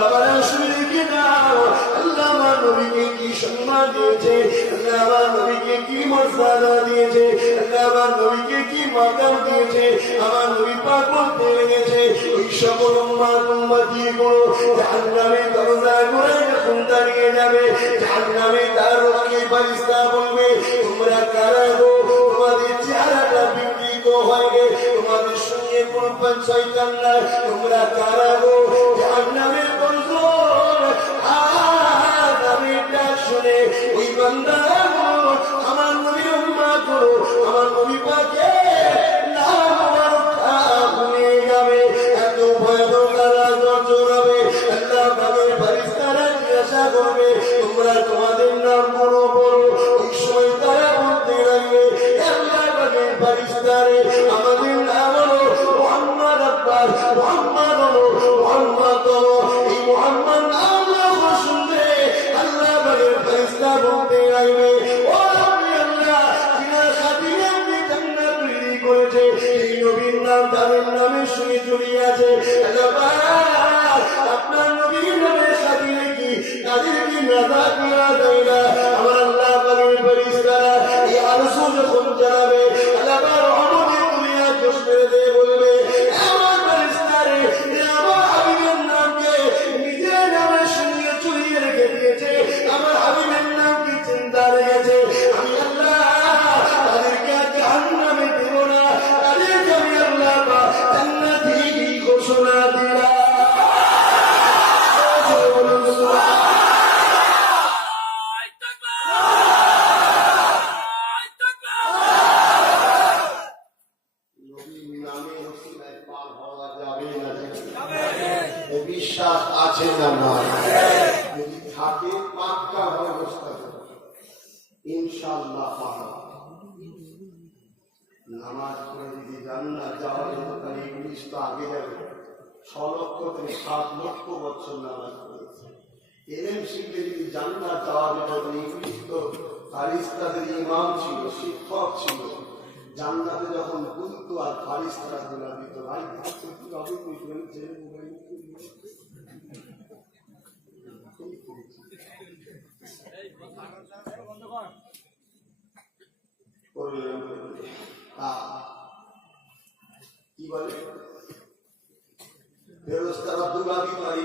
বাবারা শুনে কি দাও আল্লাহ আমার নবীকে কি সম্মান দিয়েছে, আল্লাহ আমার নবীকে কি মর্যাদা দিয়েছে, আল্লাহ আমার নবীকে কি মাকাম দিয়েছে। আমার নবী পাক বলতে লেগেছে ওই সকল উম্মতি গুলো জাহান্নামের দরজা ঘুরে যখন দাঁড়িয়ে যাবে, জাহান্নামে তার রক্ষী ফেরেশতা বলবে তোমরা কারা গো, তোমাদের চেহারাটা বিকৃত হয়ে গেছে, তোমাদের সঙ্গে কোন শয়তান নাই, তোমরা কারা গো। জাহান্নামের দরজা আদামের ডাক শুনে ওই বান্দা আমার নবীর উম্মত গুলো আমার নবী পাকে তোমরা তোমাদের নাম বড় বড় ওই সময় তারা বলতে লাগবে আমাদের নাম হলো মুহাম্মদ আব্বাস, মুহাম্মদ হলো মুহাম্মদ হলো এই মুহাম্মদ নাম শুনবে আল্লাহ বলে ফেরেশতা বলতে লাগবে ও আল্লাহ যিনার খাতিরে আপনি জান্নাত তৈরি করেছে এই নবীর নাম তাদের নামের সঙ্গে জড়িয়ে আছে। আপনার নবীর নামের খাতিরে কি তাদের কি নাদা করা যায় না? আমার আল্লাহ পাকের ফেরেশতারা এই আরশ যখন জানাবে আল্লাহ রহমতে দুনিয়া জোশ মেরে দিয়ে বলবে আমার ফেরেশতারে আমার হাবিবের নামকে নিজের নামের সঙ্গে চুরিয়ে রেখে দিয়েছে, আমার হাবিবের নাম কি চিন্তা রেখেছে। আমি আল্লাহ তাদেরকে জাহান্নামে দেব না, তাদেরকে আমি আল্লাহ জান্নাতি ঘোষণা দিলাম। বিশ্বাস আছে না নাই? যদি থাকে পাক্কা ব্যবস্থা ইনশাআল্লাহ নামাজ পড়ে যদি জান্নাত যাওয়া যেত তাহলে ইবলিস তো আগে যাবে। 6 লক্ষ থেকে 7 লক্ষ বছর নামাজ পড়েছে। এলেম শিখলে যদি জান্নাত যাওয়া যেত তাহলে ইবলিস তো ফারিস্তাদের ইমাম ছিল, শিক্ষক ছিল। জান্নাতে যখন বুঝতো আর ফারিস্তারা বলে দিত ভাই কি বলে ফেরেশতারা দুলাবি পারি